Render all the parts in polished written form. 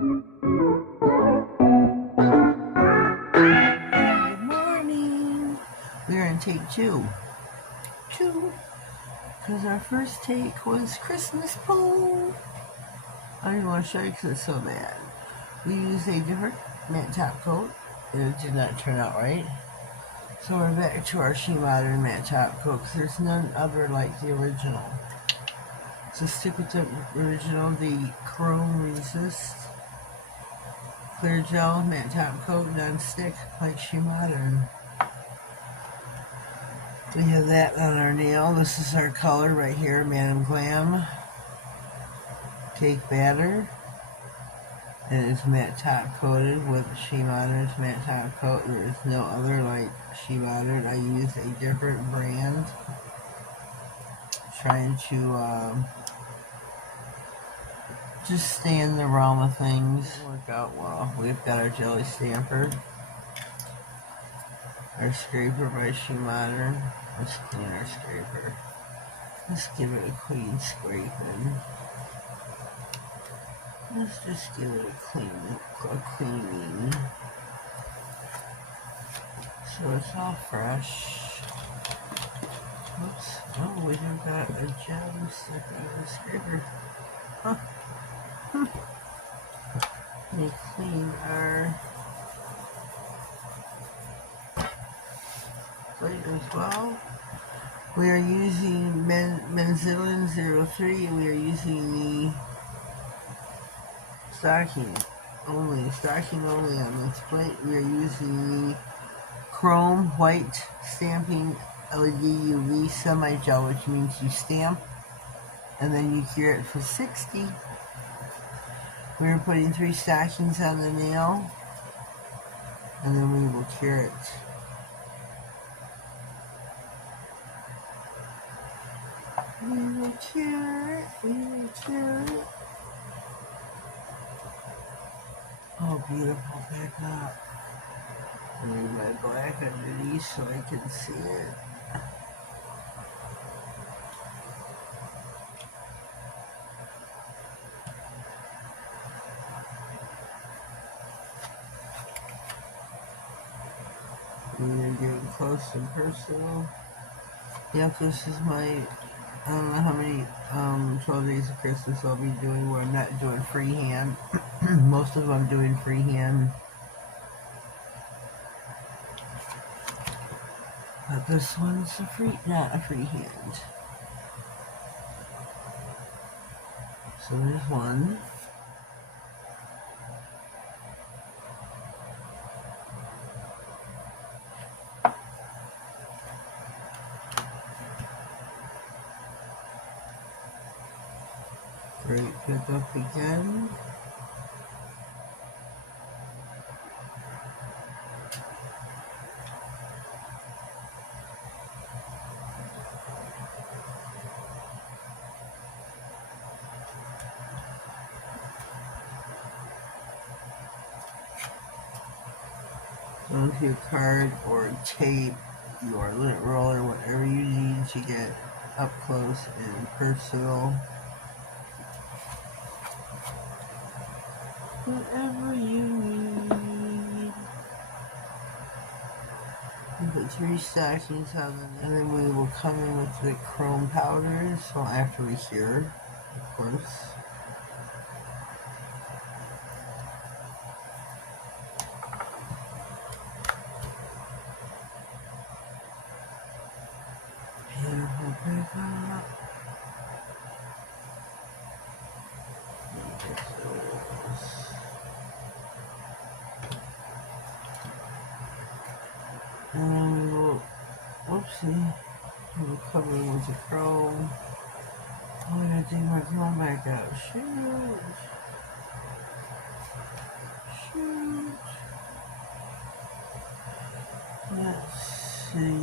morning. We're in take two, because our first take was Christmas pool. I don't even want to show you because it's so bad. We used a different matte top coat, and it did not turn out right. So we're back to our She Modern matte top coat, because there's none other like the original. So stick with the original, the Chrome Resist Clear Gel matte top coat, non-stick like She Modern. We have that on our nail. This is our color right here, Madam Glam Cake Batter. And it's matte top coated with She Modern's matte top coat. There is no other like She Modern. I use a different brand. Trying to just stay in the realm of things. Work out well. We've got our jelly stamper. Our scraper by She Modern. Let's clean our scraper. Let's give it a clean scraping. Let's just give it a cleaning. So it's all fresh. Oops. Oh, we have got a gem stuck on the scraper. Huh. Let me clean our plate as well. We are using Modelones 03, and we are using the stocking only on this plate. We are using the chrome white stamping LED UV semi-gel, which means you stamp and then you cure it for 60. We are putting 3 stockings on the nail, and then we will cure it. We will cure it. Oh, beautiful, back up. I need my black underneath so I can see it. We're getting close and personal. Yep, this is my, I don't know how many 12 days of Christmas I'll be doing where I'm not doing freehand. Most of them I'm doing freehand. But this one's not a freehand. So there's one. Great, pick up again. Onto your card or tape your lint roller, whatever you need to get up close and personal. Whatever you need. We put 3 stockings on them, and then we will come in with the chrome powders. Well, after we cure, of course. Beautiful pickup. And then we will, whoopsie, we'll cover it with the chrome. Oh, I gotta take my chrome back out. Shoot. Let's see.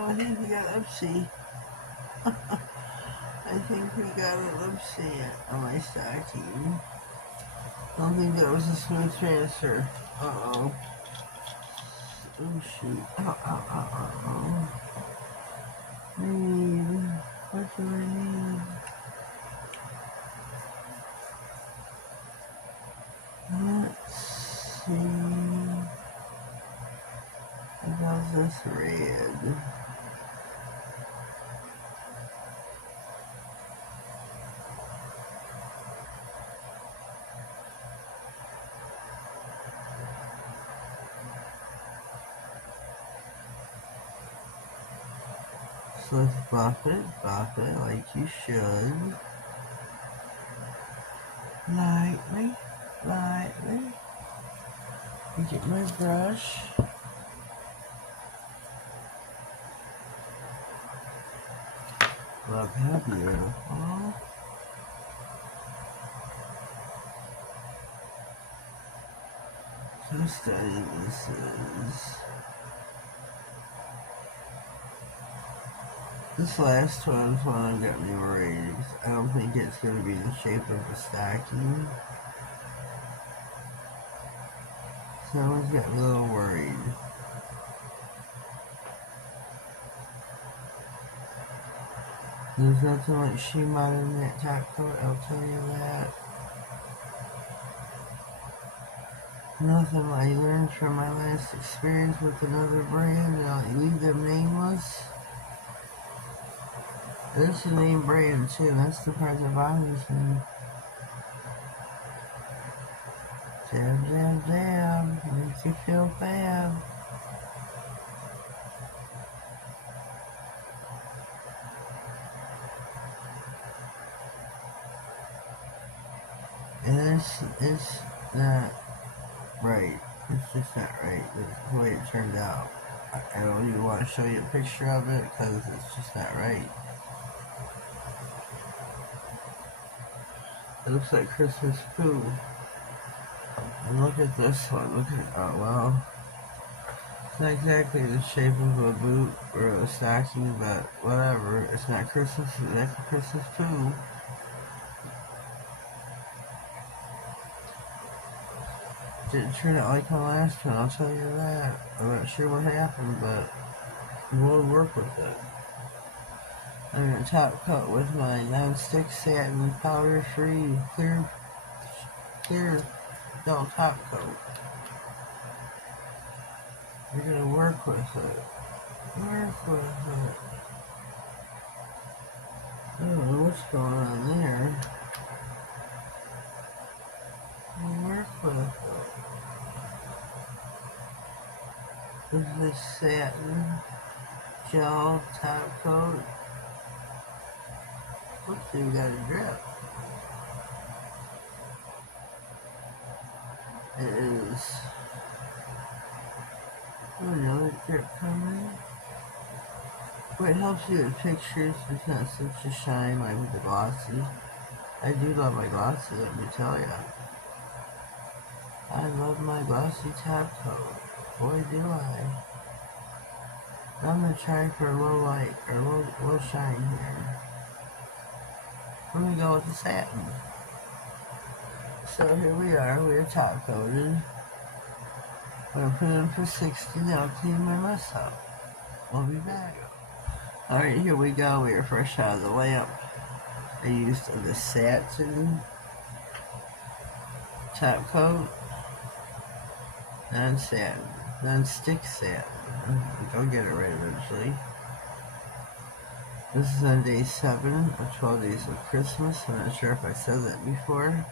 I think we got oopsie. I think we got an oopsie on my stocking. I don't think that was a smooth transfer. Oh shoot. Ow, ow, ow, ow, ow. Need. What do I need? Let's see. How's this red? So let's buff it like you should. Lightly, lightly. Get my brush. Look how beautiful. So stunning this is. This last one's one that got me worried. I don't think it's going to be the shape of a stocking. So that one's got me a little worried. There's nothing like Shimon in that top coat, I'll tell you that. Nothing I learned from my last experience with another brand, and I'll leave them nameless. This is a name brand too, that's the part that bothers me. Jab, jab, jab, makes you feel bad. And it's not right. It's just not right. It's the way it turned out. I don't even want to show you a picture of it because it's just not right. It looks like Christmas poo. And look at this one. Look at, oh well. It's not exactly the shape of a boot or a stocking, but whatever. It's not Christmas. It's exactly Christmas poo. Didn't turn out like my last one, I'll tell you that. I'm not sure what happened, but we'll work with it. I'm going to top coat with my non-stick satin powder-free clear gel top coat. We're going to work with it. Work with it. I don't know what's going on there. Work with it. This is this satin gel top coat. Looks like you got a drip. It is. Oh no, drip coming. What helps you with pictures, it's not such a shine like with the glossy. I do love my glossy, let me tell ya. I love my glossy top coat. Boy, do I. I'm gonna try for a low light, or low shine here. I'm gonna go with the satin. So here we are top coated. I'm gonna put it in for 60, now clean my mess up. We'll be back. Alright, here we go, we are fresh out of the lamp. I used the satin top coat, non-satin, non-stick satin. I'll get it right eventually. This is on day 7 of 12 days of Christmas. I'm not sure if I said that before.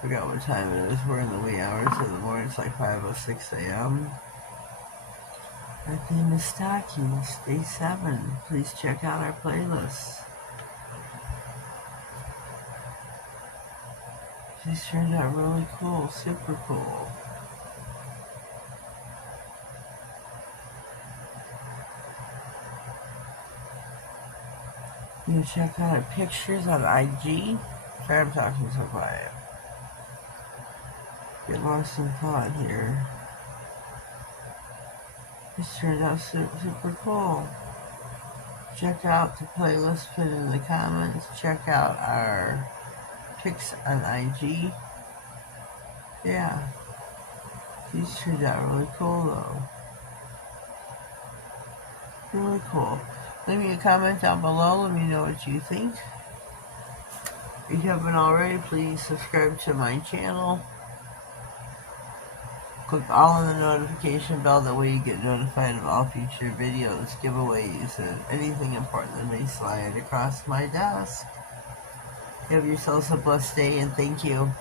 Forgot what time it is. We're in the wee hours of the morning. It's like 5:06 a.m. Our theme is Stockings, day 7. Please check out our playlist. These turned out really cool, super cool. You can check out our pictures on IG. Sorry I'm talking so quiet. Get lost in thought here. This turned out super cool. Check out the playlist, put it in the comments. Check out our pics on IG. Yeah. These turned out really cool though. Really cool. Leave me a comment down below. Let me know what you think. If you haven't already, please subscribe to my channel. Click all on the notification bell, that way you get notified of all future videos, giveaways, and anything important that may slide across my desk. Have yourselves a blessed day, and thank you.